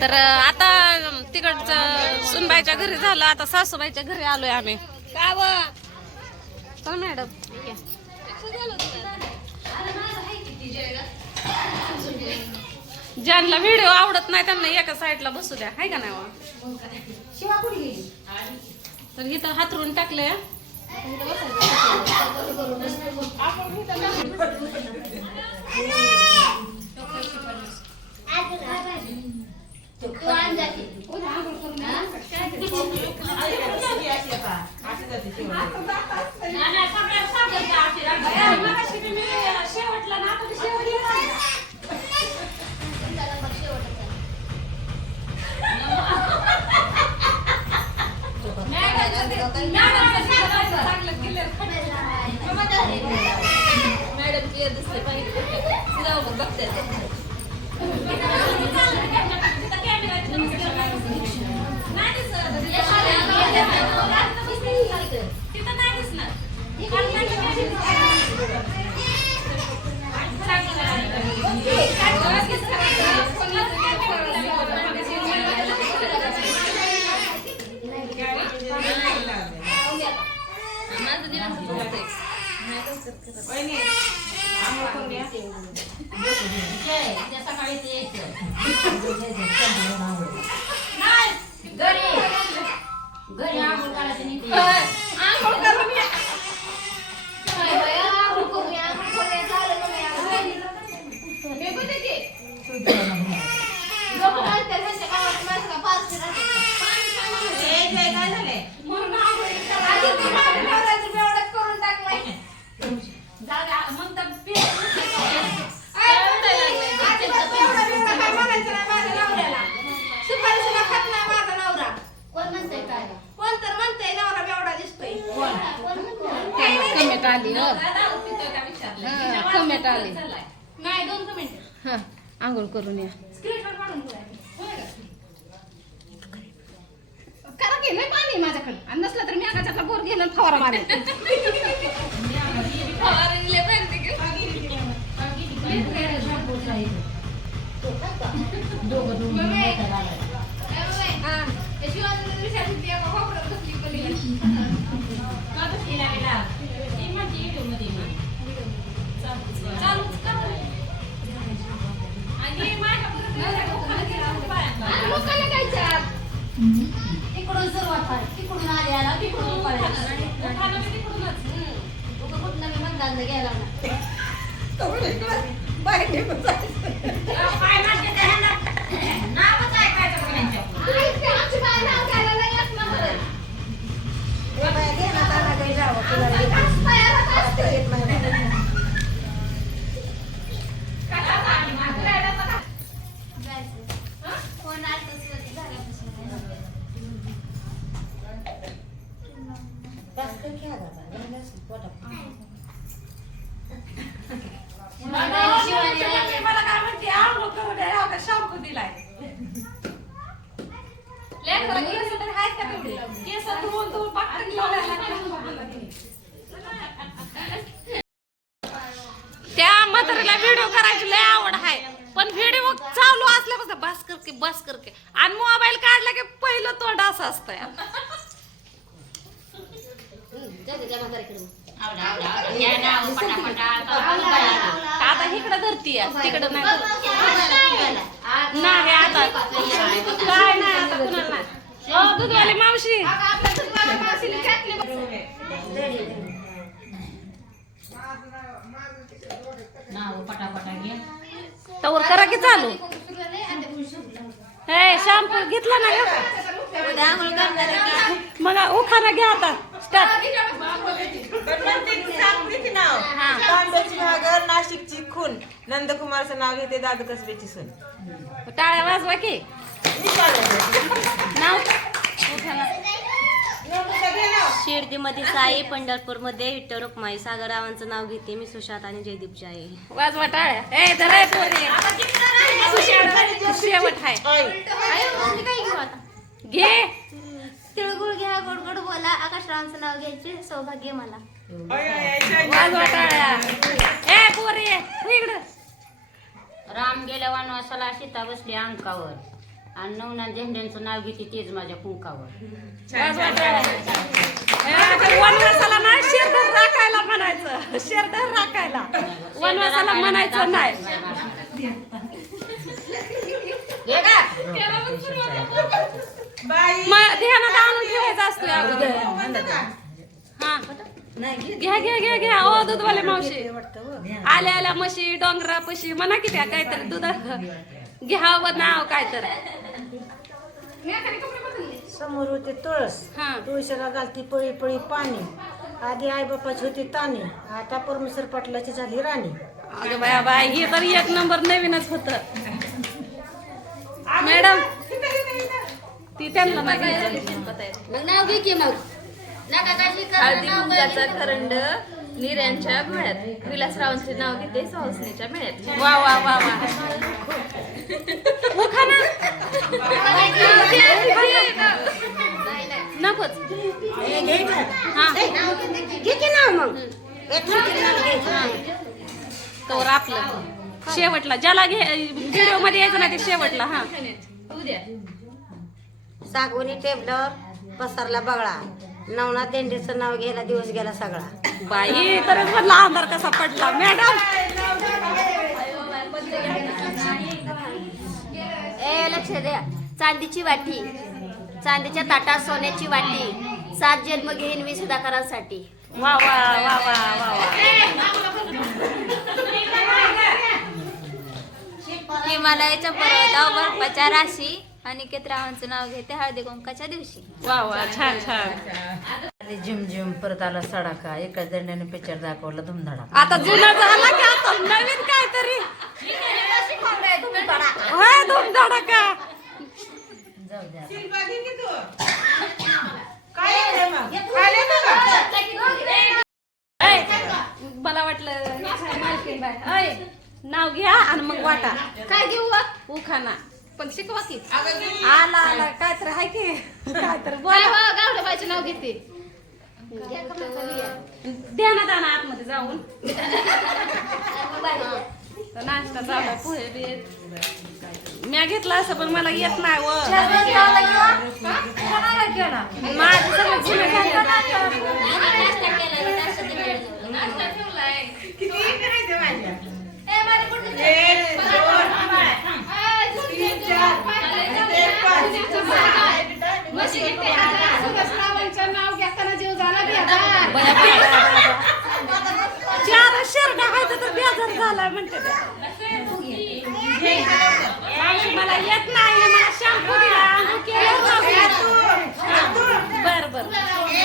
तर आता तिकडचं सुनबाईच्या घरी झालं. आता सासूबाईच्या घरी आलोय आम्ही. का मॅडम. ज्यांना व्हिडिओ आवडत नाही त्यांना एका साईडला बसू द्या. हाय का नाही हो? तर इथं हातरून टाकले शेवटला कमेंट आली नाही दोन कमेंट हा आंघोळ करून या स्क्रीनशॉट करा की लय पाणी माझ्याकडे आणि नसलं तर मी आकाशातला बोर आणि फवारा मारेन हा. तिकडून सुरुवात तिकडून आली आला तिकडून कुठनं मी घ्यायला लागला. मला काय म्हणते आंघोळ करून द्या शॅम्पू दिलाय लेकरं केस तर आहेत का तेवढे? केस धुवून धुवून पाकळी त्या म्हातारीला व्हिडिओ करायची लय आवड आहे पण व्हिडिओ चालू असल्यापासून बस करके बस करके आणि मोबाईल काढला की पहिलं तोंड असं असतंय यार आवडा, आवडा. या नाव पटापटा. आता आता इकडं धरती तिकडं नाही. आता काय नाही आता कुणाला नाही. हो दूधवाली मावशी. तवर करा की चालू. हे शॅम्पू घेतला ना ग? मग उखाना घ्या आता. स्टार्ट तांब्याची भागर नाशिकची खून. नंदकुमारचं नाव घेते दादू कसबेची सून. टाळ्या वाजवा की. नाव? उखाणा. शिर्डीमध्ये साई पंढरपूरमध्ये विठ्ठल रुक्माई. सागररावांचं नाव घेते मी सुशांत आणि जयदीप जाये वाजवा टाळ्या. ए पोरी शेवट घे. तिळगुळ घ्या गोड गोड बोला. आकाशरावांचं नाव घ्यायचे सौभाग्य मला. वाजवा टाळ्या. ए पोरी तू इकडं. राम गेल्या वनवासाला सीता बसली अंकावर. आणि नवनाथ झेंड्यांचं नाव घेते तेच माझ्या कुंकावर हे वनवासाला नाही शेरधर राखायला म्हणायचं. शेरधर राखायला. वनवासाला म्हणायचं नाही. ध्यानात आणून ठेवायचं असतो अगोदर हा. घ्या घ्या घ्या घ्या. ओ दूधवाले मावशी. आल्या आल्या म्हशी डोंगरा पशी. म्हणा की त्या काहीतरी दूध. घ्यावं नाव काय तर समोर होते तुळस. हा. तुळशीला घालती पळी पळी पाणी. आधी आई बापाची होती ताणी आता परमेश्वर पाटलाची झाली राणी. अगं बाया बाय हे तर एक नंबर नवीनच होत. मॅडम ती त्यांना नाही घ्यायचं. मग नाव घे की मग. नका काळजी करू, हळदी कुंकाचा करंड निर्यांच्या भळ्यात. विलासरावांचे नाव घेते सुहासनीच्या मेळ्यात. वा वा वा वा. उखा ना. नकोच. हा. घे की नाव मग. तर आपलं. शेवटला. ज्याला घे व्हिडिओमध्ये यायचं नाही ते शेवटला हा. सागवणी टेबलवर पसरला बगळा. नवनाथ देंडेचं नाव घ्यायला दिवस गेला सगळा. बाई तरच म्हणला अंधार कसा पडला. मॅडम! ए लक्ष द्या. चांदीची वाटी. चांदीच्या ताटात सोन्याची वाटी. सात जन्म घेईन मी सुधाकरांसाठी. वा वा वा वा वा वा. हिमालयाच्या पर्वतावर बर्फाच्या राशी अनिकेत रावांचं नाव घेते. हळदी कुंकाच्या दिवशी. वा वा छान छान. झिम झिम परत आला सडाका. एकाच दंड्याने पिक्चर दाखवला धुमधडा आता जुना झाला की? आता नवीन काहीतरी. होय धूम धडाका जाऊ द्या ऐ, मला वाटलं मालकीन बाय. ऐ, नाव घ्या आणि मग वाटा. काय घेऊ? उखाना. पण शिकवा की. आला आला काय तर आहे की. काय तर बोला. हो गावडे बायचे नाव घेते. ध्यानात आणा आतमध्ये जाऊन. तर नाश्ता चालू पोहे बी मी घेतला असं पण मला येत नाही व. माझं सगळं मला म्हणते मला येत नाही मला शॅम्पू बर बर